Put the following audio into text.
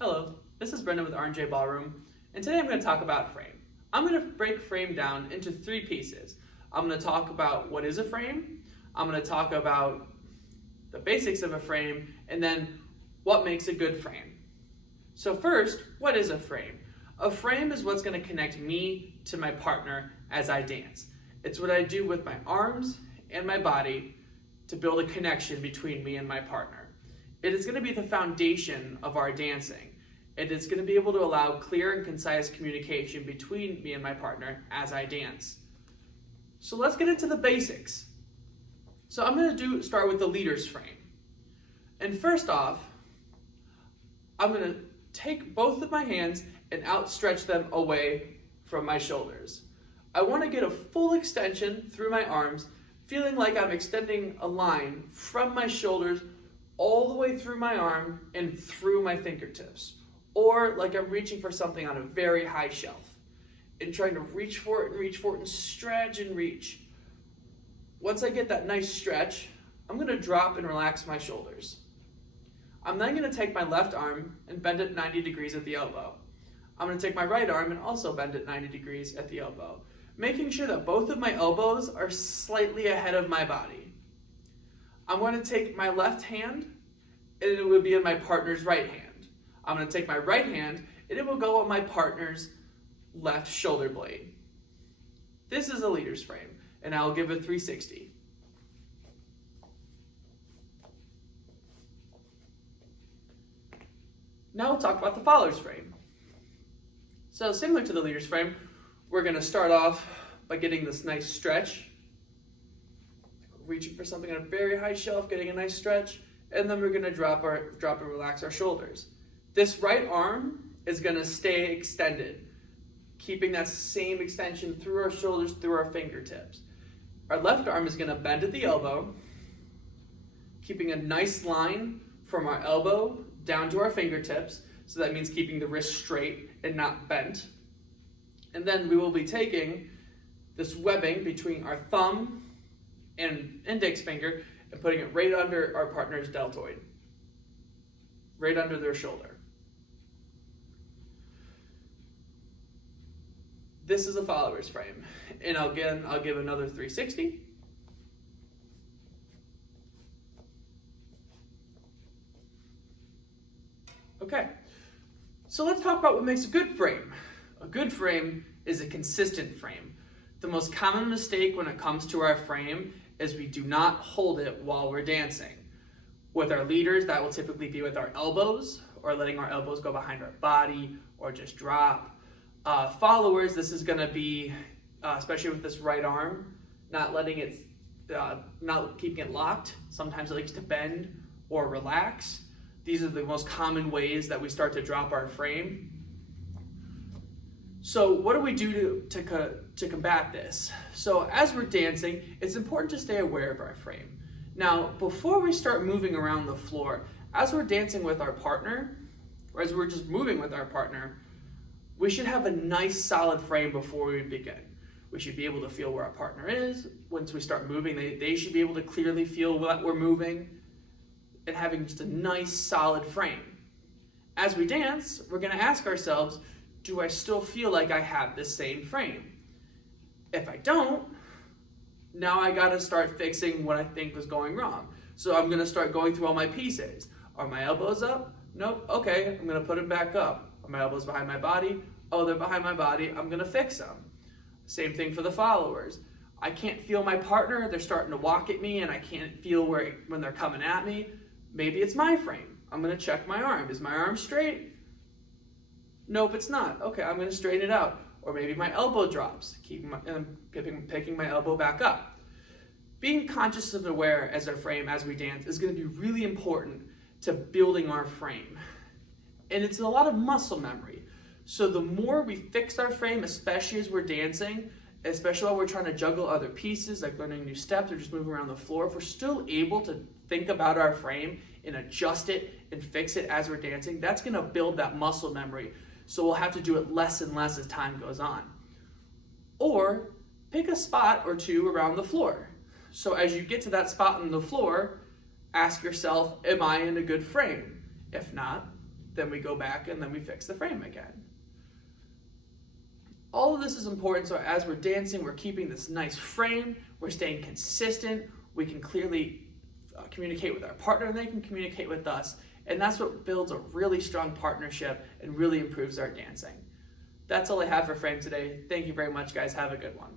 Hello, this is Brendan with R&J Ballroom, and today I'm going to talk about frame. I'm going to break frame down into three pieces. I'm going to talk about what is a frame, I'm going to talk about the basics of a frame, and then what makes a good frame. So first, what is a frame? A frame is what's going to connect me to my partner as I dance. It's what I do with my arms and my body to build a connection between me and my partner. It is going to be the foundation of our dancing. It is going to be able to allow clear and concise communication between me and my partner as I dance. So let's get into the basics. So I'm going to start with the leader's frame. And first off, I'm going to take both of my hands and outstretch them away from my shoulders. I want to get a full extension through my arms, feeling like I'm extending a line from my shoulders all the way through my arm and through my fingertips. Or like I'm reaching for something on a very high shelf and trying to reach for it and stretch and reach. Once I get that nice stretch, I'm going to drop and relax my shoulders. I'm then going to take my left arm and bend it 90 degrees at the elbow. I'm going to take my right arm and also bend it 90 degrees at the elbow, making sure that both of my elbows are slightly ahead of my body. I'm going to take my left hand and it will be in my partner's right hand. I'm going to take my right hand and it will go on my partner's left shoulder blade. This is a leader's frame, and I'll give it 360. Now we'll talk about the follower's frame. So similar to the leader's frame, we're going to start off by getting this nice stretch, reaching for something on a very high shelf, getting a nice stretch, and then we're going to drop and relax our shoulders. This right arm is going to stay extended, keeping that same extension through our shoulders, through our fingertips. Our left arm is going to bend at the elbow, keeping a nice line from our elbow down to our fingertips. So that means keeping the wrist straight and not bent. And then we will be taking this webbing between our thumb and index finger and putting it right under our partner's deltoid, right under their shoulder. This is a follower's frame, and I'll give another 360. Okay, so let's talk about what makes a good frame. A good frame is a consistent frame. The most common mistake when it comes to our frame is we do not hold it while we're dancing. With our leaders, that will typically be with our elbows, or letting our elbows go behind our body, or just drop. Followers, this is going to be, especially with this right arm, not keeping it locked. Sometimes it likes to bend or relax. These are the most common ways that we start to drop our frame. So what do we do to combat this? So as we're dancing, it's important to stay aware of our frame. Now, before we start moving around the floor, as we're dancing with our partner, or as we're just moving with our partner, we should have a nice solid frame before we begin. We should be able to feel where our partner is. Once we start moving, they should be able to clearly feel that we're moving, and having just a nice solid frame. As we dance, we're going to ask ourselves, do I still feel like I have this same frame? If I don't, now I got to start fixing what I think was going wrong. So I'm going to start going through all my pieces. Are my elbows up? Nope. Okay, I'm going to put them back up. Are my elbows behind my body? Oh, they're behind my body. I'm going to fix them. Same thing for the followers. I can't feel my partner. They're starting to walk at me and I can't feel when they're coming at me. Maybe it's my frame. I'm going to check my arm. Is my arm straight? Nope, it's not. Okay, I'm going to straighten it out. Or maybe my elbow drops, picking my elbow back up. Being conscious and aware as our frame as we dance is going to be really important to building our frame. And it's a lot of muscle memory. So the more we fix our frame, especially as we're dancing, especially while we're trying to juggle other pieces, like learning new steps or just moving around the floor, if we're still able to think about our frame and adjust it and fix it as we're dancing, that's going to build that muscle memory. So we'll have to do it less and less as time goes on. Or pick a spot or two around the floor. So as you get to that spot on the floor, ask yourself, am I in a good frame? If not, then we go back and then we fix the frame again. All of this is important, so as we're dancing, we're keeping this nice frame, we're staying consistent, we can clearly communicate with our partner and they can communicate with us, and that's what builds a really strong partnership and really improves our dancing. That's all I have for frame today. Thank you very much, guys. Have a good one.